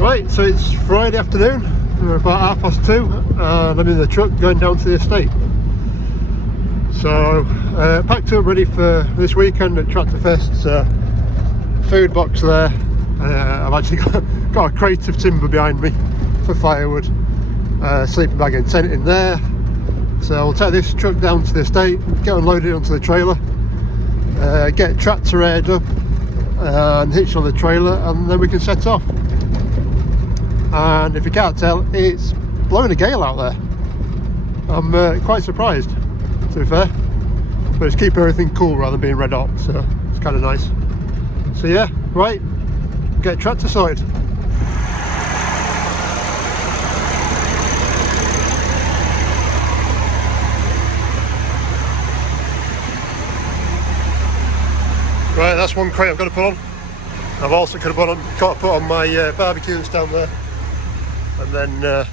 Right, so it's Friday afternoon, we're about 2:30 and I'm in the truck going down to the estate. So packed up ready for this weekend at Tractor Fest. Food box there. I've actually got a crate of timber behind me for firewood, sleeping bag and tent in there. So I'll take this truck down to the estate, get unloaded onto the trailer, get tractor aired up and hitched on the trailer, and then we can set off. And if you can't tell, it's blowing a gale out there. I'm quite surprised, to be fair, but it's keep everything cool rather than being red hot, so it's kind of nice. So yeah, right, get tractor sorted. Right, that's one crate I've got to put on. I've also got to put on my barbecue down there, and then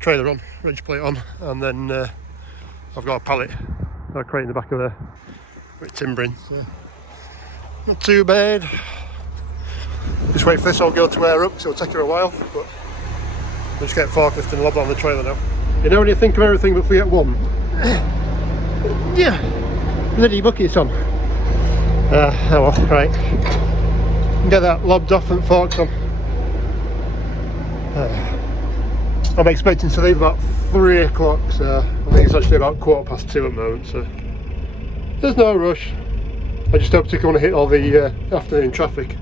trailer on, ridge plate on, and then I've got a pallet, a crate in the back of there with timber in, so not too bad. Just wait for this old girl to air up, so it'll take her a while, but we'll just get forklift and lob on the trailer now. You know when you think of everything but forget one? Yeah, bloody bucket's on. Oh well, right. Get that lobbed off and forked on. I'm expecting to leave about 3 o'clock, so I think it's actually about 2:15 at the moment, so there's no rush. I just hope to want to hit all the afternoon traffic.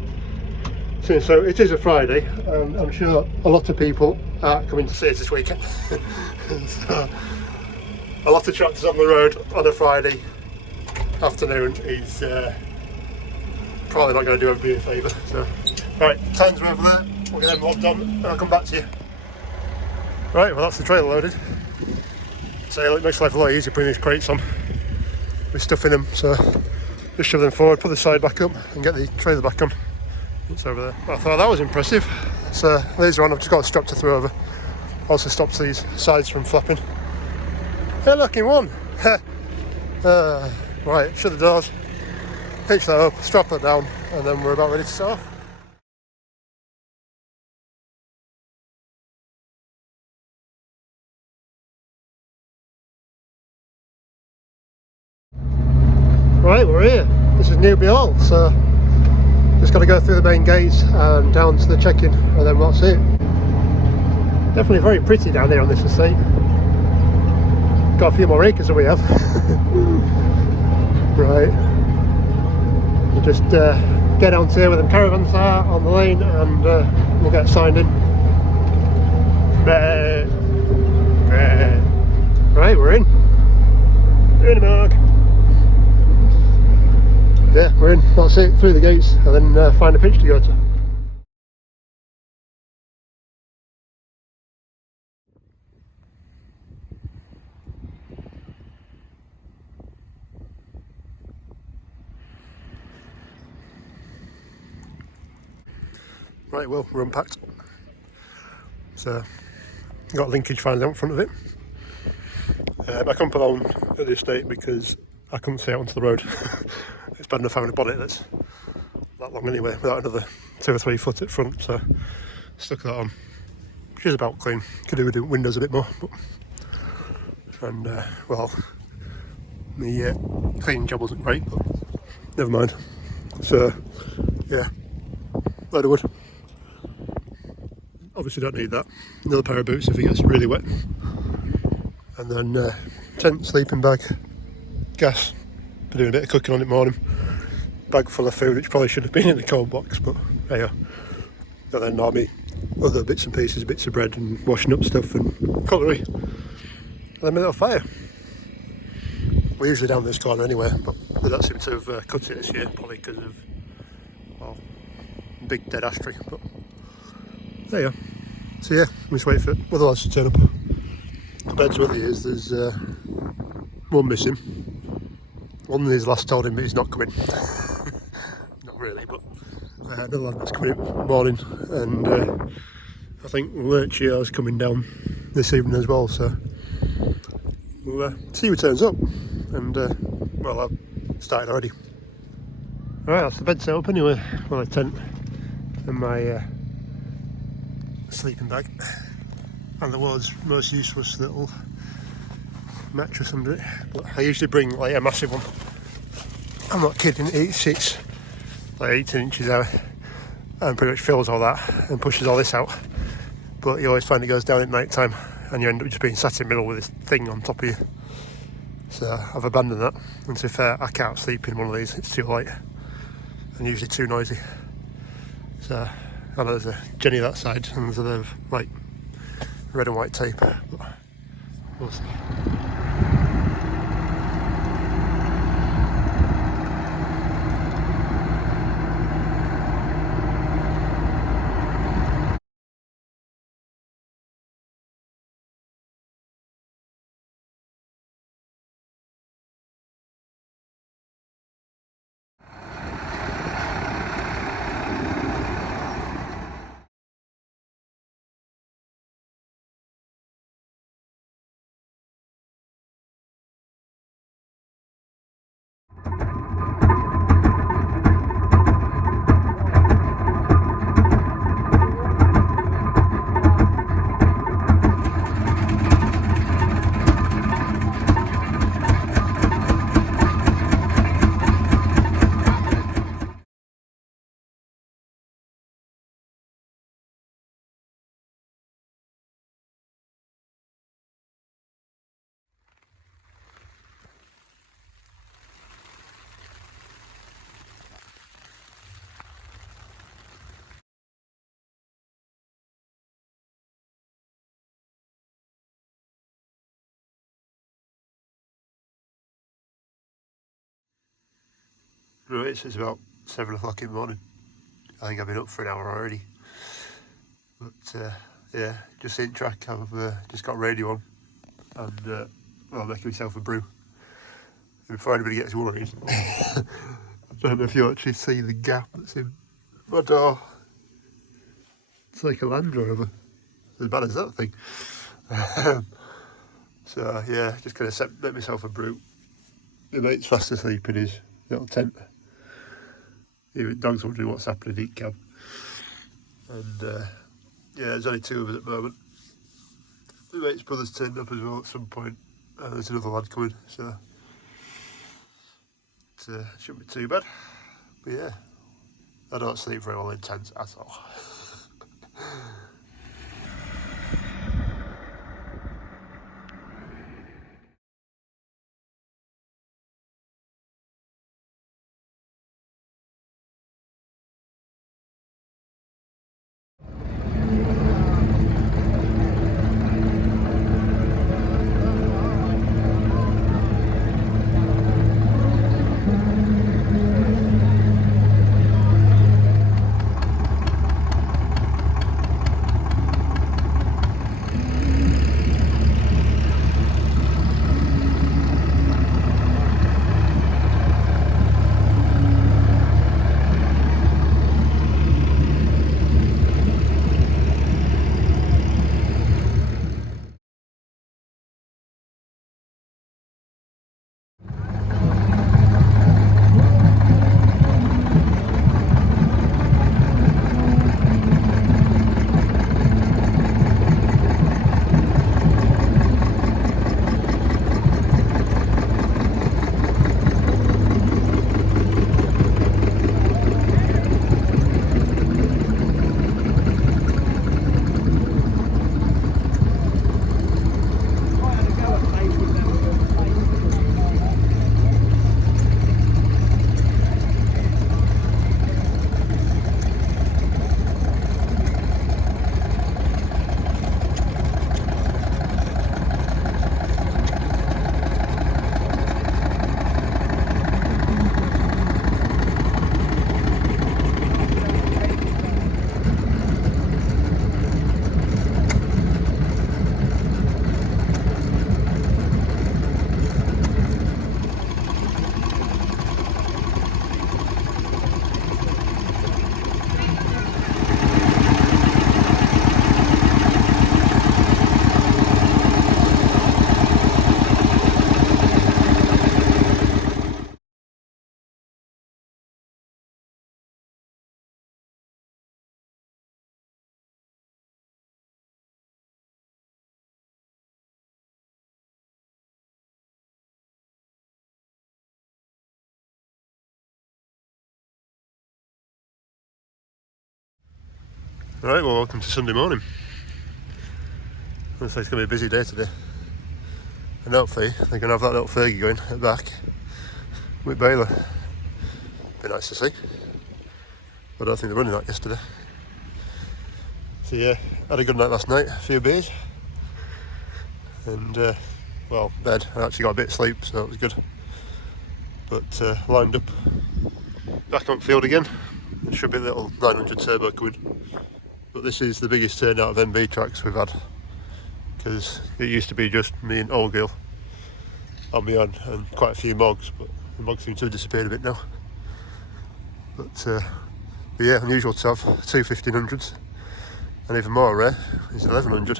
So it is a Friday, and I'm sure a lot of people are coming to see us this weekend. So a lot of tractors on the road on a Friday afternoon is probably not going to do everybody a favour. So, right, tens are over there, we'll get them logged on and I'll come back to you. Right, well that's the trailer loaded. So it makes life a lot easier putting these crates on with stuff in them. So just shove them forward, put the side back up and get the trailer back on. It's over there. Well, I thought that was impressive. So later on I've just got a strap to throw over. Also stops these sides from flapping. Hey look, in one! Right, shut the doors. Hitch that up, strap that down, and then we're about ready to set off. Right, we're here. This is Newby Hall, so just got to go through the main gates and down to the check-in, and then that's it. Definitely very pretty down here on this estate. Got a few more acres than we have. Right. We'll just get down to here where the caravans are on the lane, and we'll get signed in. Right, we're in. We're in, Mark. Yeah, we're in. That's it. Through the gates, and then find a pitch to go to. Right, well, we're unpacked. So, got linkage fines out in front of it. I couldn't put on at the estate because I couldn't see out onto the road. It's bad enough having a bonnet that's that long anyway, without another 2 or 3 foot at front, so stuck that on. She's about clean. Could do with the windows a bit more, but and well, the cleaning job wasn't great, but never mind. So yeah, load of wood. Obviously don't need that. Another pair of boots if it gets really wet. And then tent, sleeping bag, gas, for doing a bit of cooking on it morning. Bag full of food, which probably should have been in the cold box, but there you are. And then army, other bits and pieces, bits of bread and washing up stuff and cutlery. And then a little fire. We're usually down this corner anyway, but they don't seem to have cut it this year, probably because of, well, big dead ash tree. But there you are. So yeah, we just wait for other lads to turn up. Compared to other years, there's one missing. One of his last told him that he's not coming. Not really, but another lad that's coming in morning, and I think Lurchio's coming down this evening as well, so we'll see who turns up, and well, I've started already. Right, that's the bed set up anyway. Well, a tent and my sleeping bag, and the world's most useless little mattress under it. But I usually bring like a massive one. I'm not kidding, it sits like 18 inches out and pretty much fills all that and pushes all this out. But you always find it goes down at night time and you end up just being sat in the middle with this thing on top of you. So I've abandoned that. And to be fair, I can't sleep in one of these, it's too light and usually too noisy. So I know there's a Jenny that side and there's a bit of like red and white tape, but we'll see. Right, so it's about 7 o'clock in the morning. I think I've been up for an hour already. But yeah, just in track. I've just got radio on and well, I'm making myself a brew. And before anybody gets worried, I don't know if you actually see the gap that's in my door. It's like a Land Rover. As bad as that thing. So yeah, just gonna make myself a brew. My mate's fast asleep in his little tent. Even dog's wondering what's happening in cab. And yeah, there's only 2 of us at the moment. My mate's brother's turned up as well at some point. There's another lad coming, so it shouldn't be too bad. But yeah, I don't sleep very well in tents at all. Right, well, welcome to Sunday morning. Looks like it's going to be a busy day today. And hopefully they're going to have that little Fergie going at the back with Baylor. Be nice to see. I don't think they're running that yesterday. So yeah, had a good night last night, a few beers. And well, bed. I actually got a bit of sleep, so it was good. But lined up back on field again. There should be a little 900 turbo coming. But this is the biggest turnout of MB Tracs we've had, because it used to be just me and old girl on my own and quite a few mogs, but the mogs seem to have disappeared a bit now. But yeah, unusual to have two 1500s, and even more rare is 1100.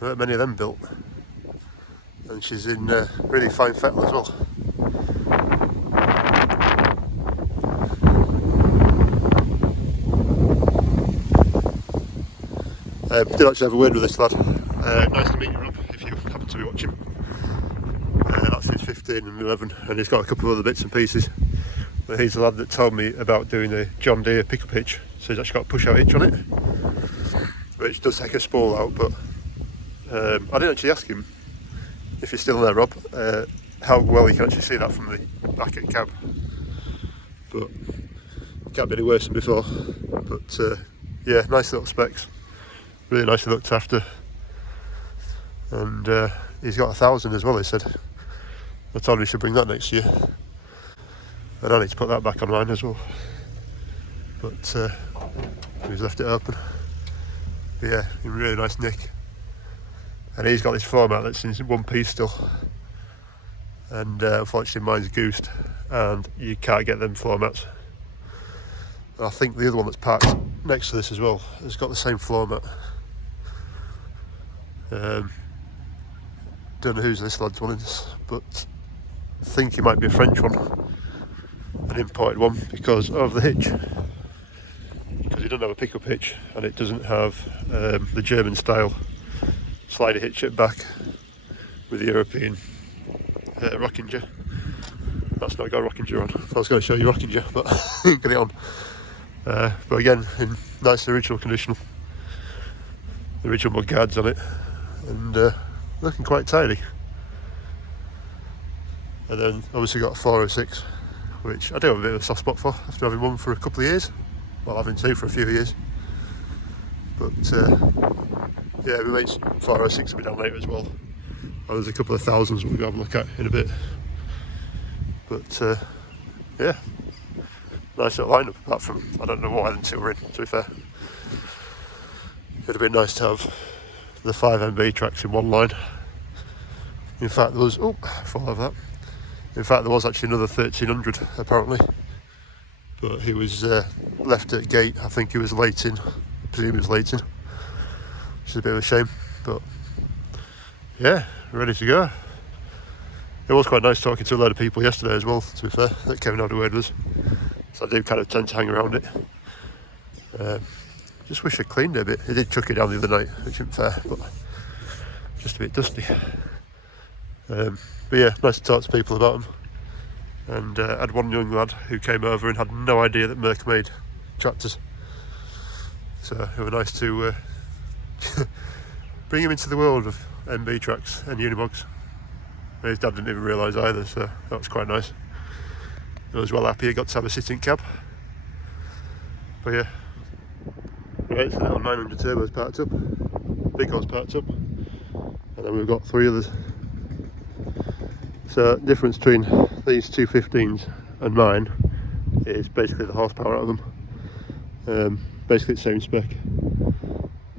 There aren't many of them built, and she's in really fine fettle as well. Did actually have a word with this lad. Nice to meet you, Rob, if you happen to be watching. That's his 15 and 11, and he's got a couple of other bits and pieces. But he's the lad that told me about doing a John Deere pickup hitch. So he's actually got a push out hitch on it, which does take a spool out. But I didn't actually ask him, if you're still there, Rob, how well you can actually see that from the back of the cab. But it can't be any worse than before. But yeah, nice little specs. Really nicely looked after, and he's got 1,000 as well. He said. I told him he should bring that next year, and I need to put that back on mine as well. But he's left it open. But yeah, in really nice nick. And he's got this floor mat that's in one piece still, and unfortunately mine's goosed, and you can't get them floor mats. And I think the other one that's parked next to this as well has got the same floor mat. Don't know who's this lad's one is, but I think it might be a French one, an imported one, because of the hitch. Because it doesn't have a pickup hitch, and it doesn't have the German style slider hitch at back with the European Rockinger. That's not got a Rockinger on. I was going to show you Rockinger, but I didn't get it on. But again, in nice original condition. The original mud guards on it, and looking quite tidy. And then obviously got a 406, which I do have a bit of a soft spot for after having one for a couple of years. Well, having two for a few years. But yeah, my mate's 406 will be down later as well. Oh, there's a couple of thousands we'll go have a look at in a bit. But yeah, nice little lineup. Apart from, I don't know why the two were in, to be fair. It'd have been nice to have the 5 MB Tracs in one line. In fact, there was, oh, full of that. In fact, there was actually another 1300 apparently, but he was left at gate. I think he was late in. I presume he was late in, which is a bit of a shame. But yeah, ready to go. It was quite nice talking to a load of people yesterday as well, to be fair, that came and had a word with us. So I do kind of tend to hang around it. Just wish I cleaned it a bit. It did chuck it down the other night, which isn't fair, but just a bit dusty. But yeah, nice to talk to people about them. And I had one young lad who came over and had no idea that Merck made tractors. So it was nice to bring him into the world of MB Tracs and Unimogs. His dad didn't even realise either, so that was quite nice. I was well happy he got to have a sitting cab. But yeah, right, so the little 900 turbos parked up, big one's parked up, and then we've got 3 others. So the difference between these two 15s and mine is basically the horsepower out of them. Basically the same spec.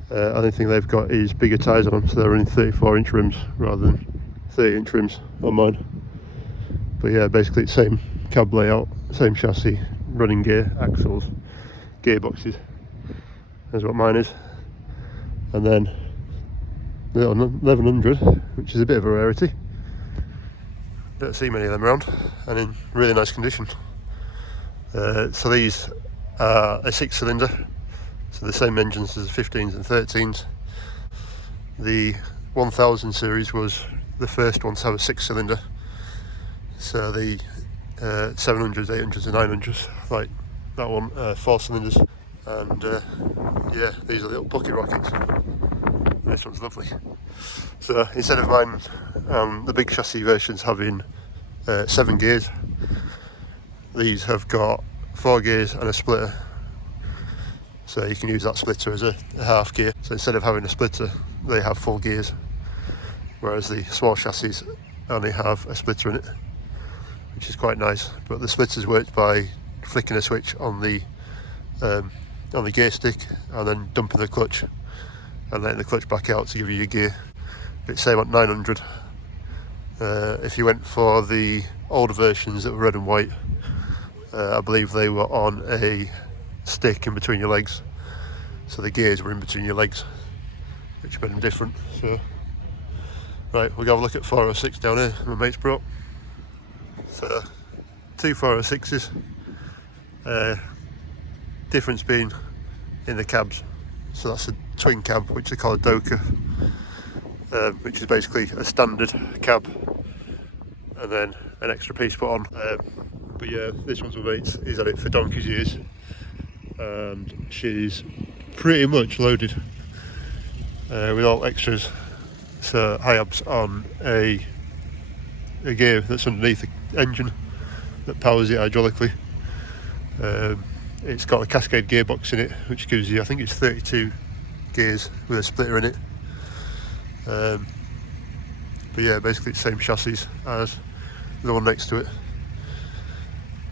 Only thing they've got is bigger tyres on them, so they're running 34-inch rims rather than 30-inch rims on mine. But yeah, basically it's same cab layout, same chassis, running gear, axles, gearboxes, as what mine is. And then the little 1100, which is a bit of a rarity. Don't see many of them around, and in really nice condition. So these are a 6-cylinder, so the same engines as the 15s and 13s. The 1000 series was the first one to have a 6-cylinder. So the 700s, 800s and 900s, like that one, 4 cylinders. and yeah, these are little pocket rockets. This one's lovely. So instead of mine, the big chassis versions having 7 gears, these have got 4 gears and a splitter. So you can use that splitter as a half gear. So instead of having a splitter, they have 4 gears, whereas the small chassis only have a splitter in it, which is quite nice. But the splitters worked by flicking a switch on the gear stick and then dumping the clutch and letting the clutch back out to give you your gear. It's same at 900. If you went for the older versions that were red and white, I believe they were on a stick in between your legs, so the gears were in between your legs, which made them different. So right, we'll go have a look at 406 down here my mate's brought. So 2 406s, difference being in the cabs. So that's a twin cab, which they call a Doka, which is basically a standard cab and then an extra piece put on. But yeah, this one's my mate's. He's had it for donkey's years, and she's pretty much loaded with all extras. So high-abs on a gear that's underneath the engine that powers it hydraulically. It's got a Cascade gearbox in it, which gives you, I think it's 32 gears with a splitter in it. But yeah, basically it's the same chassis as the one next to it.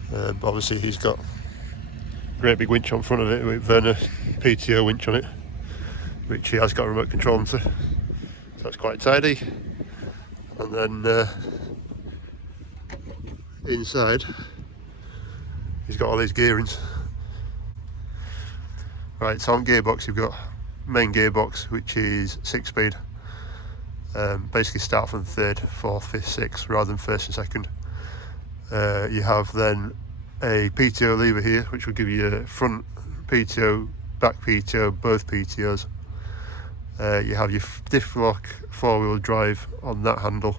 But obviously he's got a great big winch on front of it with Werner PTO winch on it, which he has got a remote control into. So that's quite tidy. And then inside he's got all these gearings. Right, so on gearbox you've got main gearbox, which is 6-speed. Basically start from 3rd, 4th, 5th, 6th rather than 1st and 2nd. You have then a PTO lever here, which will give you a front PTO, back PTO, both PTOs. You have your diff lock 4-wheel drive on that handle.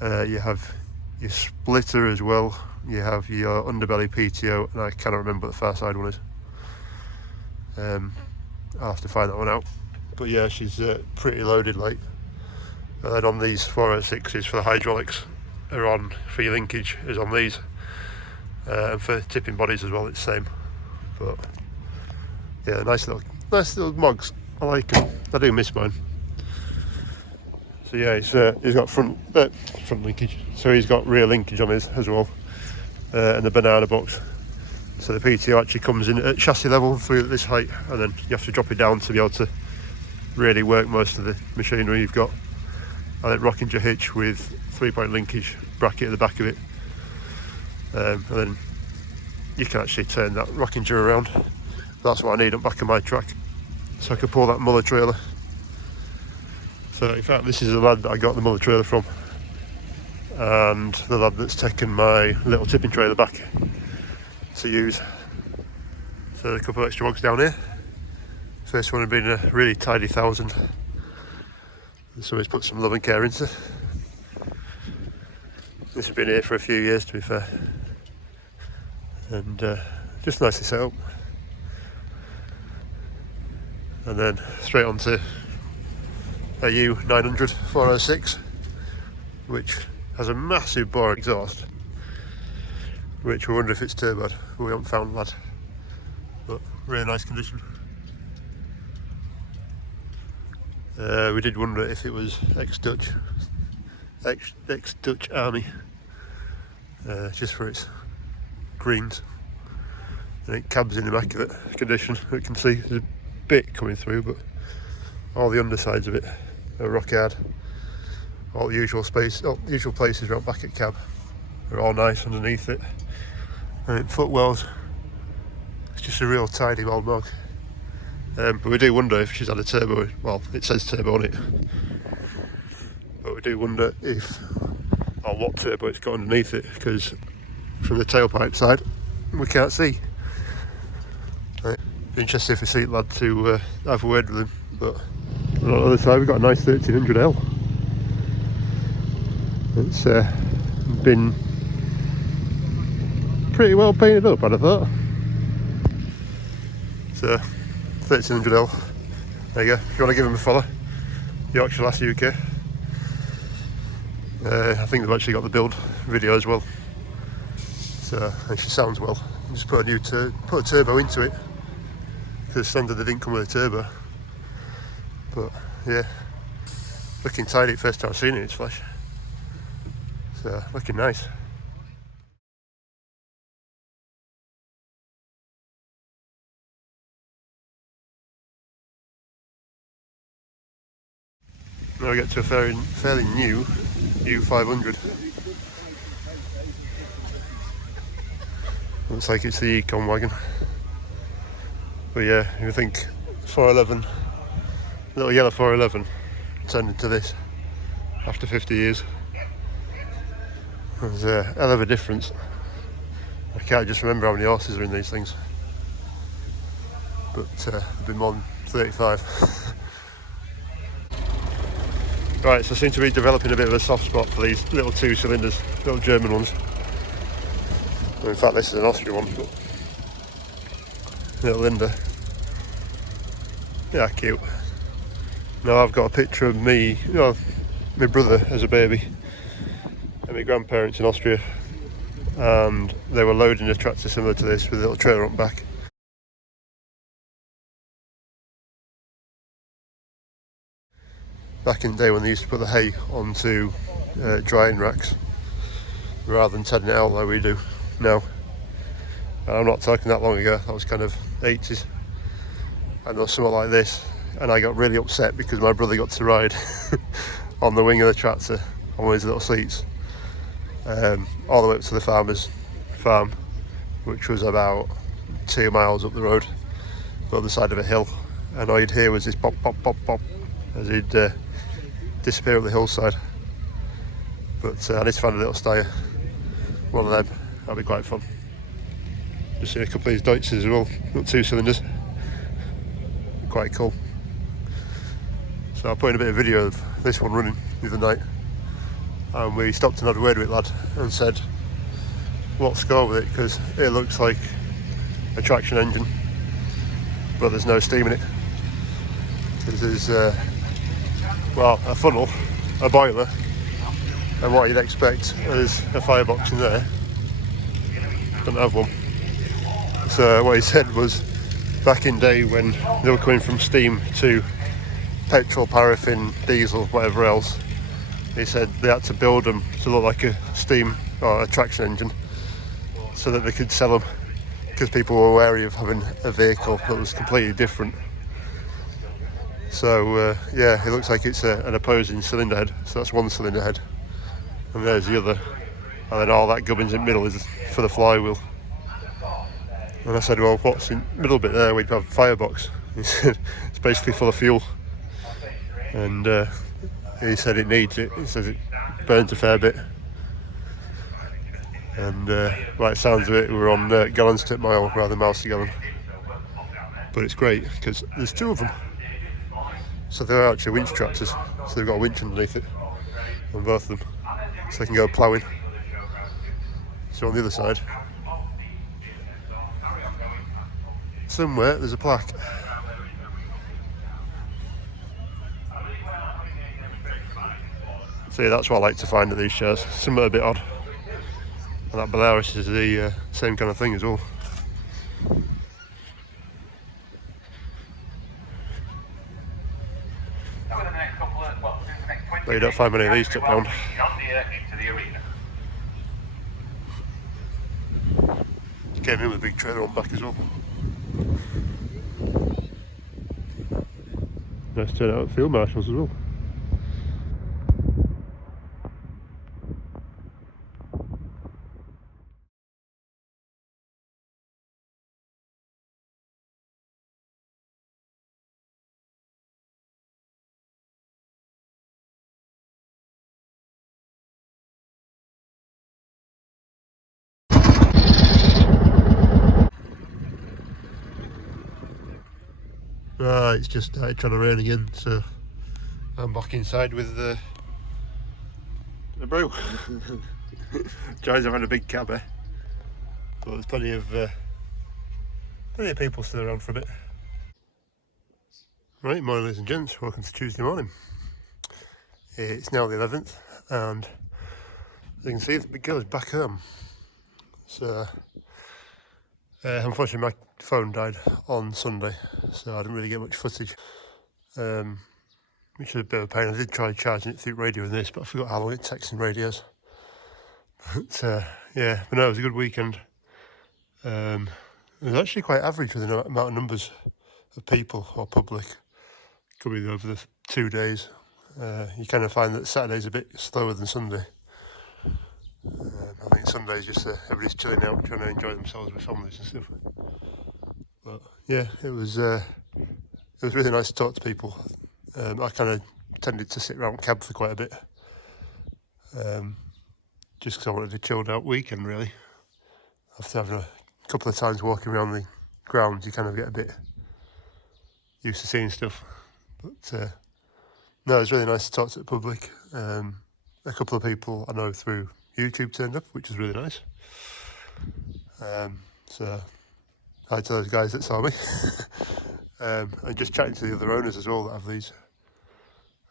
You have your splitter as well. You have your underbelly PTO, and I cannot remember what the far side one is. I'll have to find that one out. But yeah, she's pretty loaded, like. And then on these 406s for the hydraulics are on for your linkage is on these, and for tipping bodies as well it's the same. But yeah, nice little mogs. I like them. I do miss mine. So yeah, he's got front linkage. So he's got rear linkage on his as well, and the banana box. So the PTO actually comes in at chassis level through this height, and then you have to drop it down to be able to really work most of the machinery you've got. And then Rockinger hitch with 3-point linkage bracket at the back of it, and then you can actually turn that Rockinger around. That's what I need on back of my Trac, so I can pull that Muller trailer. So in fact this is the lad that I got the Muller trailer from, and the lad that's taken my little tipping trailer back to use. So a couple of extra mugs down here. First one had been a really tidy 1,000. Somebody's put some love and care into. This has been here for a few years, to be fair, and just nicely set up. And then straight on to a U900 406, which has a massive bore exhaust, which we wonder if it's turboed, but we haven't found that. But really nice condition. We did wonder if it was ex-Dutch Army, just for its greens. I think cab's in immaculate condition. We can see there's a bit coming through, but all the undersides of it are rock hard. All the usual places around back at cab are all nice underneath it. And footwells, it's just a real tidy old mog. But we do wonder if she's had a turbo. Well, it says turbo on it, but we do wonder if, or what turbo it's got underneath it, because from the tailpipe side we can't see. Right. Interested for seat lad to have a word with him. But on the other side we've got a nice 1300L. It's been pretty well painted up, I'd have thought. So 1300L. There you go. If you want to give them a follow, Yorkshire Lass UK. I think they've actually got the build video as well. So, and she sounds well. Just put a turbo into it. Because standard they didn't come with a turbo. But yeah, looking tidy first time I've seen it in its flesh. So looking nice. Now we get to a fairly new U500. Looks like it's the Econ wagon. But yeah, you think 411, little yellow 411 turned into this after 50 years. There's a hell of a difference. I can't just remember how many horses are in these things. But there've been more than 35. Right, so I seem to be developing a bit of a soft spot for these little 2 cylinders, little German ones. Well, in fact, this is an Austrian one. But little Linda. Yeah, cute. Now I've got a picture of me, my brother as a baby, and my grandparents in Austria, and they were loading a tractor similar to this with a little trailer up back. Back in the day when they used to put the hay onto drying racks rather than tedding it out like we do now. And I'm not talking that long ago, that was kind of 80s. I know something like this, and I got really upset because my brother got to ride on the wing of the tractor on one of his little seats, all the way up to the farmer's farm, which was about 2 miles up the road, the other side of a hill, and all you'd hear was this pop, pop, pop, pop as he'd disappear up the hillside. But I need to find a little styer, one of them, that'll be quite fun. Just seen a couple of these Deutzes as well, got 2 cylinders, quite cool. So I put in a bit of video of this one running the other night, and we stopped and had a word with lad and said, what's the score with it, because it looks like a traction engine but there's no steam in it. There's well, a funnel, a boiler, and what you'd expect is a firebox in there. Don't have one. So what he said was, back in day when they were coming from steam to petrol, paraffin, diesel, whatever else, he said they had to build them to look like a steam or a traction engine so that they could sell them, because people were wary of having a vehicle that was completely different. So yeah, it looks like it's an opposing cylinder head, so that's one cylinder head, and there's the other, and then all that gubbins in the middle is for the flywheel. And I said, well, what's in the middle bit there? We'd have a firebox. He said it's basically full of fuel, and he said it needs it. He says it burns a fair bit, and by the sounds of it, we're on gallons to mile rather than miles to gallon. But it's great because there's 2 of them. So they're actually winch tractors, so they've got a winch underneath it on both of them, so they can go ploughing. So on the other side, somewhere there's a plaque. So yeah, that's what I like to find at these shows, something a bit odd. And that Belarus is the same kind of thing as well. But you don't find many of these took down. Came in with a big trailer on back as well. Nice turn out field marshals as well. It's just trying to rain again, so I'm back inside with the brew. Joys having a big cabby, but there's plenty of people still around for a bit. Right, morning ladies and gents, welcome to Tuesday morning. It's now the 11th and as you can see the big girl is back home. So unfortunately my phone died on Sunday, so I didn't really get much footage, which was a bit of a pain. I did try charging it through radio with this, but I forgot how long it takes in radios. But yeah, but no, it was a good weekend. It was actually quite average with the amount of numbers of people or public coming over the 2 days. You kind of find that Saturday's a bit slower than Sunday. I think Sunday's just everybody's chilling out, trying to enjoy themselves with families and stuff. But yeah, it was really nice to talk to people. I kind of tended to sit around cab for quite a bit, just because I wanted a chilled out weekend really. After having a couple of times walking around the grounds, you kind of get a bit used to seeing stuff. But no, it was really nice to talk to the public. A couple of people I know through YouTube turned up, which was really nice. So hi to those guys that saw me. And just chatting to the other owners as well that have these.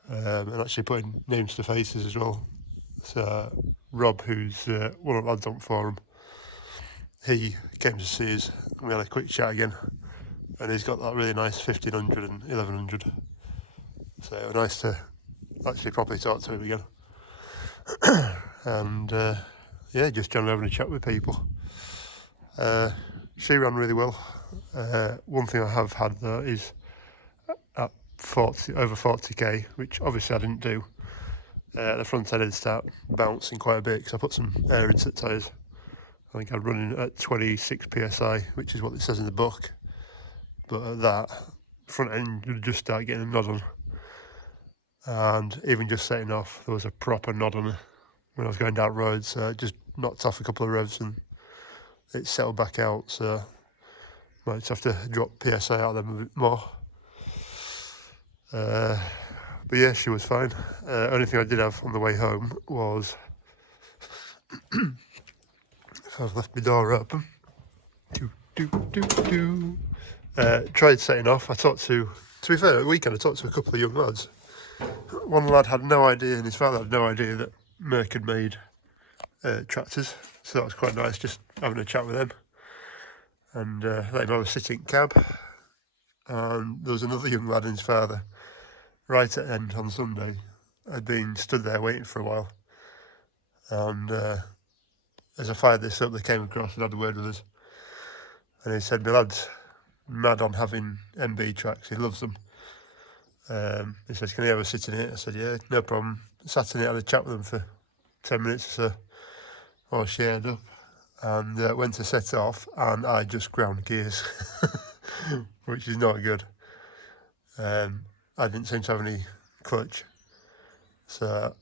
And actually putting names to faces as well. So Rob, who's one of the lads on forum, he came to see us and we had a quick chat again. And he's got that really nice 1500 and 1100. So it was nice to actually properly talk to him again. And yeah, just generally having a chat with people. She ran really well. One thing I have had though is at over 40k, which obviously I didn't do. At the front end, I did start bouncing quite a bit because I put some air into the tyres. I think I'm running at 26 psi, which is what it says in the book. But at that, front end would just start getting a nod on. And even just setting off, there was a proper nod on it when I was going down roads. So it just knocked off a couple of revs and it settled back out. So might just have to drop PSI out of them a bit more. But yeah, she was fine. Only thing I did have on the way home was I've left my door open. Tried setting off. I talked to be fair, at the weekend I talked to a couple of young lads. One lad had no idea, and his father had no idea that Merck had made tractors. So that was quite nice, just having a chat with them. And let him have a sitting cab. And there was another young lad and his father, right at the end on Sunday, had been stood there waiting for a while. And as I fired this up, they came across and had a word with us. And he said, my lad's mad on having MB Tracs, he loves them. He says, can he have a sit in it? I said, yeah, no problem. Sat in it, had a chat with them for 10 minutes or so, all shared up, and went to set off, and I just ground gears, which is not good. I didn't seem to have any clutch, so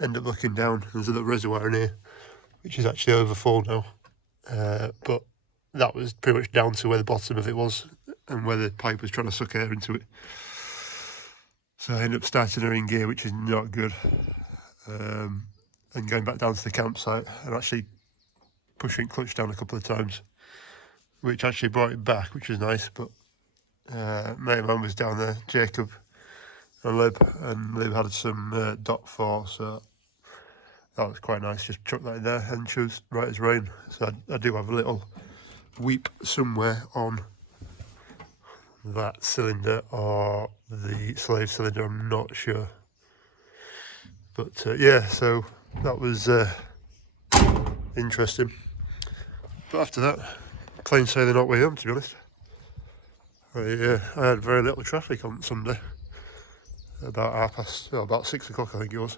I ended up looking down. There's a little reservoir in here, which is actually overfull now, but that was pretty much down to where the bottom of it was and where the pipe was trying to suck air into it. So I ended up starting her in gear, which is not good, and going back down to the campsite and actually pushing clutch down a couple of times, which actually brought it back, which was nice. But mate and man was down there, Jacob and Lib had some .4, so that was quite nice. Just chuck that in there, and she was right as rain. So I do have a little weep somewhere on that cylinder or the slave cylinder, I'm not sure. But yeah, so that was interesting. But after that, plain sailing all the way home, to be honest. I had very little traffic on Sunday. About 6 o'clock I think it was.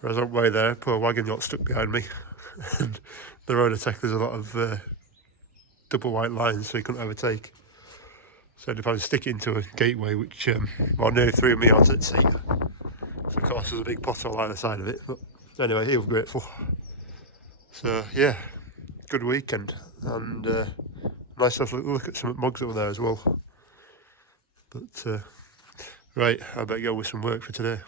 Whereas on the way there, poor wagon got stuck behind me. And the road attack, there's a lot of double white lines, so he couldn't overtake. So I ended up sticking into a gateway, which nearly threw me onto the seat. So of course there's a big pothole either side of it. But anyway, he was grateful. So yeah, good weekend, and nice to have a look at some mugs that were there as well. But right, I better go with some work for today.